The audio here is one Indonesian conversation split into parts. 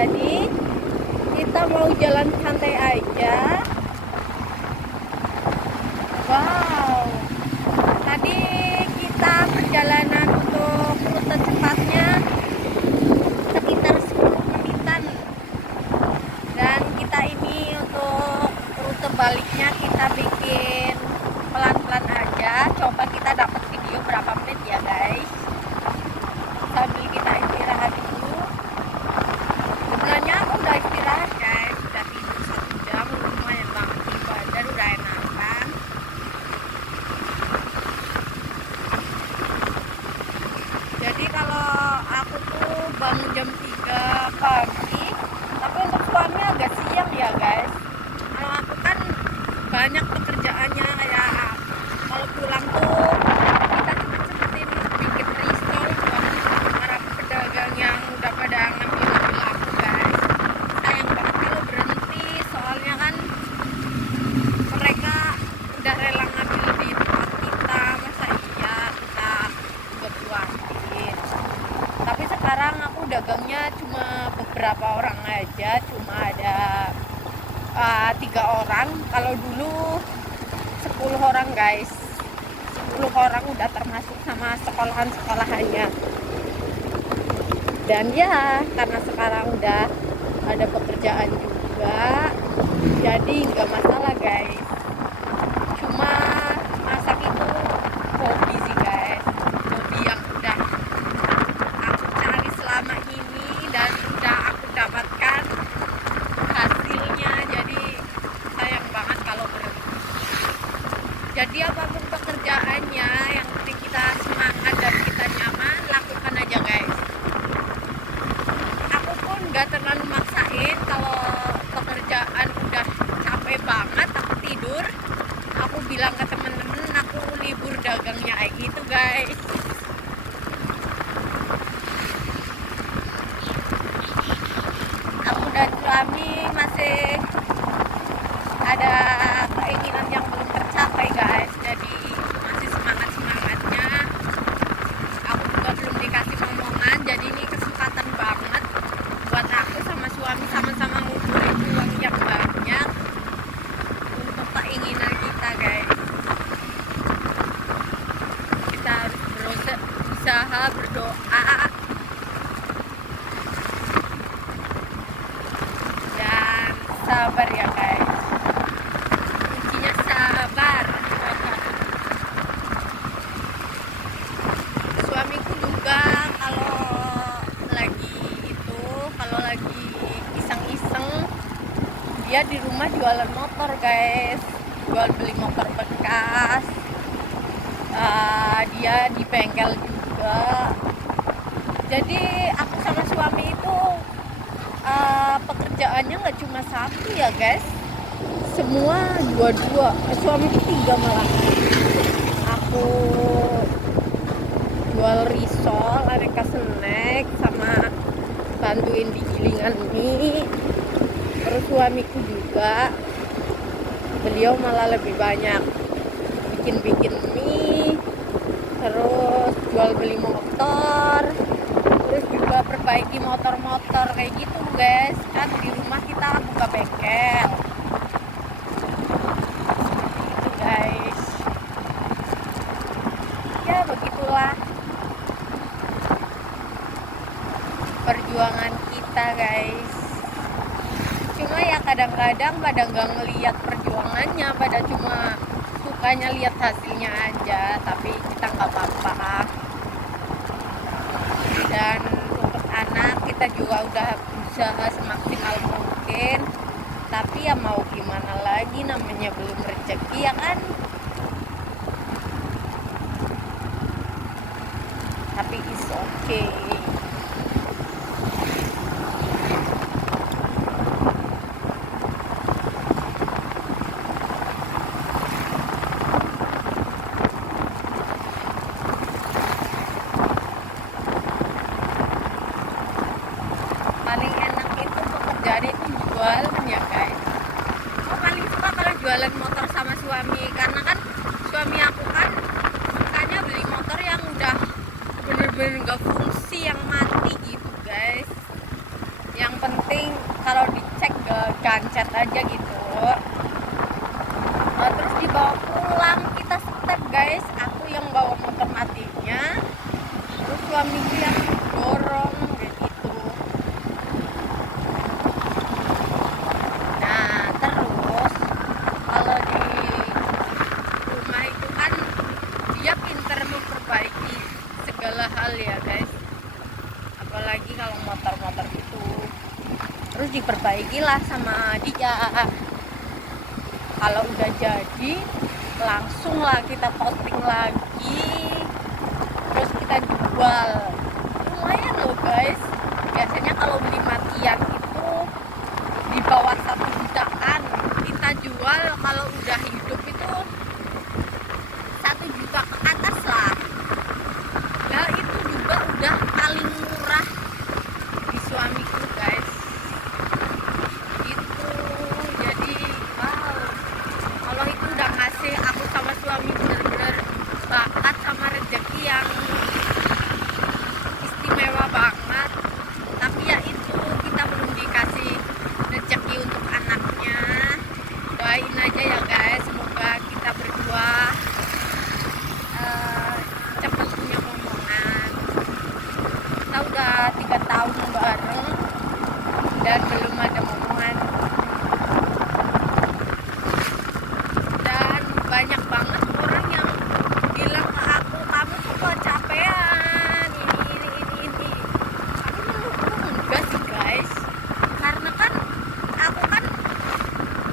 Jadi kita mau jalan santai aja. Wow, tadi kita perjalanan untuk rute cepatnya sekitar 10 menitan. Dan kita ini untuk rute baliknya kita bikin pelan-pelan aja. Coba kita dapat video berapa menit ya guys, sambil kita istirahat dulu. Sebenarnya aku udah istirahat guys, udah tidur 1 jam, lumayan banget di badan, udah enakan. Jadi kalau aku tuh bangun jam 3 pagi, tapi untuk suami agak siang ya guys. Kalau aku kan banyak pekerjaannya, kayak kalau pulang tuh kita cepet-cepetin bikin risol buat para pedagang yang udah pada ngambil aku guys. Sayang banget kalau berhenti, soalnya kan mereka udah rela ngambil di tempat kita, masa iya kita buat-buatin. Tapi sekarang aku dagangnya cuma beberapa orang aja, cuma ada 3 orang. Kalau dulu 10 orang guys, 10 orang udah termasuk sama sekolahan-sekolahannya. Dan ya karena sekarang udah ada pekerjaan juga, jadi nggak masalah guys. Cuma masak itu hobi sih guys, hobi yang udah aku cari selama ini dan udah aku dapatkan hasilnya. Jadi sayang banget kalau berhenti. Jadi apapun pekerjaannya, yang penting kita semangat dan kita nyaman, lakukan aja guys. Aku pun gak terlalu maksain. Kalau pekerjaan udah capek banget, aku tidur, aku bilang ke temen-temen aku libur dagangnya, kayak gitu guys. Aku dan suami masih ada keinginan yang belum tercapai guys, jadi masih semangat-semangatnya. Aku juga belum dikasih omongan, jadi ini kesempatan banget buat aku sama suami sama-sama ngumpulin uang yang banyak untuk keinginan kita guys. Kita harus berusaha, berdoa, dan sabar ya guys. Kuncinya sabar. Suamiku juga kalau lagi iseng-iseng, dia di rumah jualan motor guys, jual beli motor bekas. Dia di bengkel juga. Jadi aku sama suami itu pekerjaannya nggak cuma satu ya guys, semua dua-dua. Suamiku 3 malah. Aku jual risol, aneka snack, sama bantuin di gilingan mie. Terus suamiku juga, beliau malah lebih banyak bikin mie, terus jual beli motor, terus juga perbaiki motor-motor kayak gitu guys. Kan di rumah kita buka bengkel gitu guys. Ya begitulah perjuangan kita guys. Cuma ya kadang-kadang pada nggak ngelihat perjuangannya, pada cuma sukanya lihat hasilnya aja. Tapi kita nggak apa-apa. Dan untuk anak kita juga udah berusaha semaksimal mungkin. Tapi ya mau gimana lagi, namanya belum rezeki ya kan. Tapi it's okay. Paling enak itu pekerjaan itu jualan ya guys. Aku paling suka kalau jualan motor sama suami, karena kan suami aku kan sukanya beli motor yang udah bener-bener gak fungsi, yang mati gitu guys. Yang penting kalau dicek gancet aja gitu. Terus dibawa pulang, kita setir guys, aku yang bawa motor matinya, terus suamiku yang dorong kayak gitu. Nah terus kalau di rumah itu kan dia pinter memperbaiki segala hal ya guys, apalagi kalau motor-motor itu. Terus diperbaikilah sama dia. Kalau udah jadi langsung lah kita posting lagi, terus kita jual. Lumayan loh guys, biasanya kalau beli matian itu di bawah 1 jutaan, kita jual kalau udah hidup itu 1 juta ke atas lah. Ya itu juga udah paling murah di suamiku guys. Itu jadi wow, kalau itu udah ngasih aku sama suami bener-bener bakat sama rezeki yang istimewa banget. Tapi ya itu, kita belum dikasih rezeki untuk anaknya. Doain aja ya guys, semoga kita berdua cepat punya omongan. Kita udah 3 tahun bareng dan belum ada omongan. Dan banyak banget orang yang bilang ke aku, kamu tuh kecapean ini. Tapi menurutku enggak sih guys, karena kan aku kan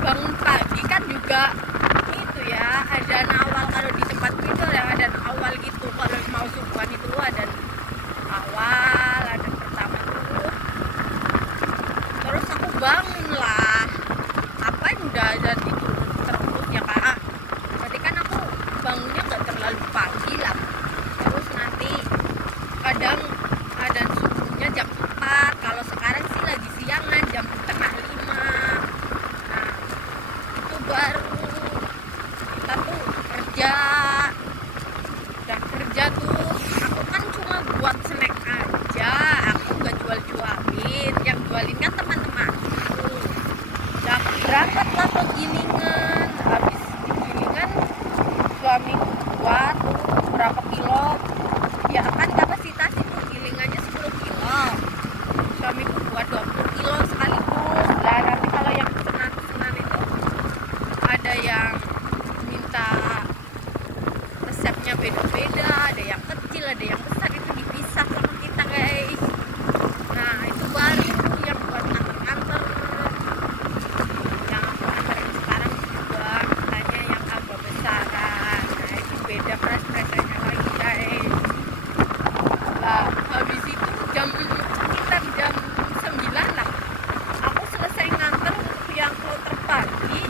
bangun pagi kan juga itu ya, ada awal. Kalau di tempat itu ada awal gitu, kalau mau subuhan itu ada awal, ada pertama tuh. Terus aku bangun lah, apain udah ada tidur terus ya kak. Berarti kan aku bangunnya nggak terlalu pagi lah. Terus nanti kadang ada subuhnya jam 4, kalau sekarang sih lagi siangan jam setengah 5. Nah itu baru kita tuh kerja. Udah kerja tuh aku kan cuma buat snack aja, aku nggak jualin. Yang jualin kan teman-temanku. Udah berangkat lah ke Gilingan. Habis di Gilingan suami buat berapa kilo ya kan, kapasitas itu gilingannya 10 kilo, suamiku buat 20 kilo sekaligus. Nah nanti kalau yang pesanan itu ada yang minta resepnya beda-beda, ada yang kecil, ada yang besar, itu dipisah sama kita guys. Nah itu baru yang buat nganter-nganter. Yang aku anterin sekarang juga katanya yang agak besaran. Nah itu beda price-price-nya lagi guys. Nah habis itu sekitar jam 9 lah aku selesai nganter untuk yang kloter pagi.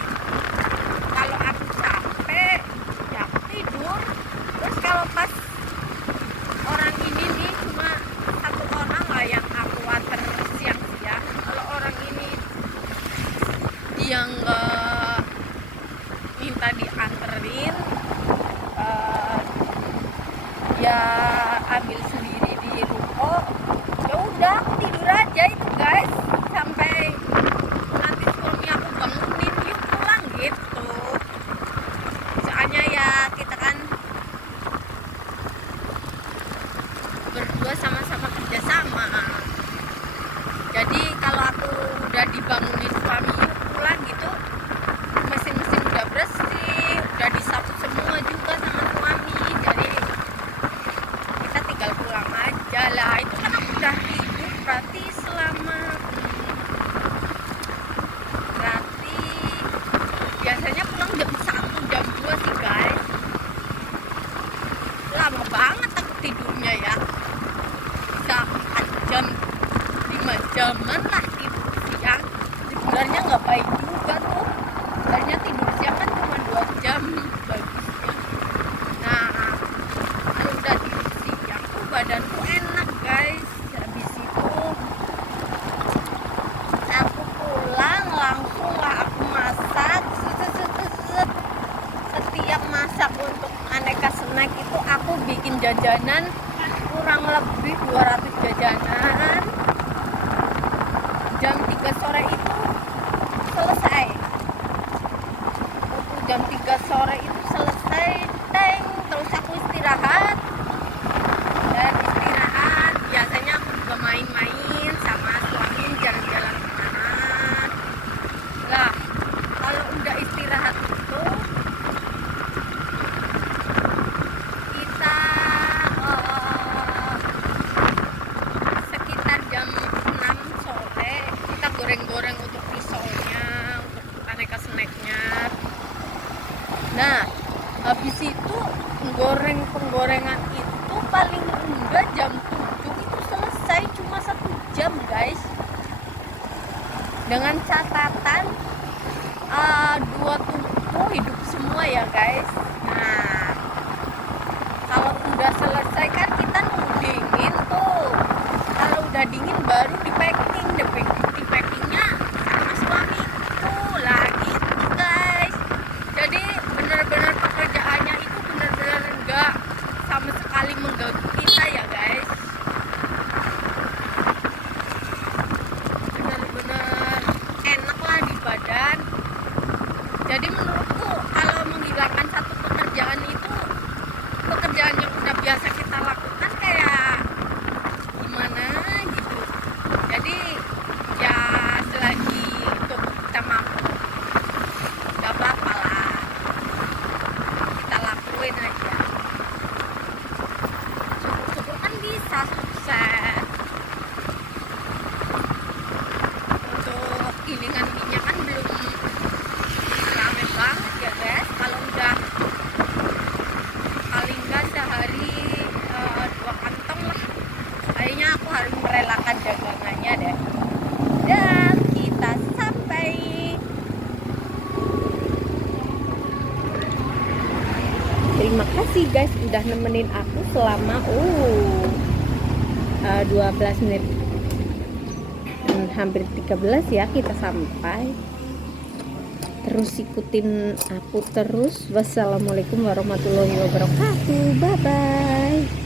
Kalau aku capek ya aku tidur. Terus kalau pas orang ini nih cuma 1 orang lah yang aku anter siang-siang. Kalau orang ini dia nggak minta dianterin, dia ambil sendiri di ruko, ya udah aku tidur aja itu guys sampai nanti suami aku bangunin, yuk pulang gitu. Soalnya ya kita kan berdua sama-sama kerjasama. Jadi kalau aku udah dibangunin suami yuk pulang gitu, mesin-mesin udah bersih, udah disapu semua juga sama suami. Jadi kita tinggal pulang aja lah. Itu kan aku udah tidur berarti berarti biasanya pulang jam 1 jam 2 sih guys. Lama banget aku tidurnya ya, bisa 4 jam 5 jaman lah tidur siang. 3 sore itu selesai. Waktu jam 3 sore itu selesai, teng, terus aku istirahat. Dan istirahat biasanya aku juga main-main sama suami, jalan-jalan kemana. Lah kalau udah istirahat itu kita sekitar jam 6 sore kita goreng-goreng untuk pisaunya, untuk aneka snacknya. Nah habis itu penggorengan itu paling enggak jam 7 itu selesai, cuma 1 jam guys, dengan catatan 2 tungku hidup semua ya guys. Nah kalau udah selesai kan kita nunggu dingin tuh, kalau udah dingin baru di packing, di packingnya sama suamiku lah gitu guys. Jadi bener-bener pekerjaannya itu bener-bener enggak sama sekali mengganggu kita ya guys, bener-bener enak lah di badan. Jadi menurutku kalau menghilangkan satu pekerjaan itu, pekerjaan yang udah biasa kita lakukan kayak gimana gitu. Jadi ya selagi itu kita mampu, gak apa-apa lah, kita lakuin aja. Syukur-syukur kan bisa sukses. Untuk gilingan minyak kan belum rame banget ya guys. Kalau udah paling nggak sehari 2 kantong lah, kayaknya aku harus merelakan dagangannya deh. Dan kita sampai. Terima kasih guys udah nemenin aku selama 12 menit, hampir 13 ya kita sampai. Terus ikutin aku terus. Wassalamualaikum warahmatullahi wabarakatuh. Bye bye.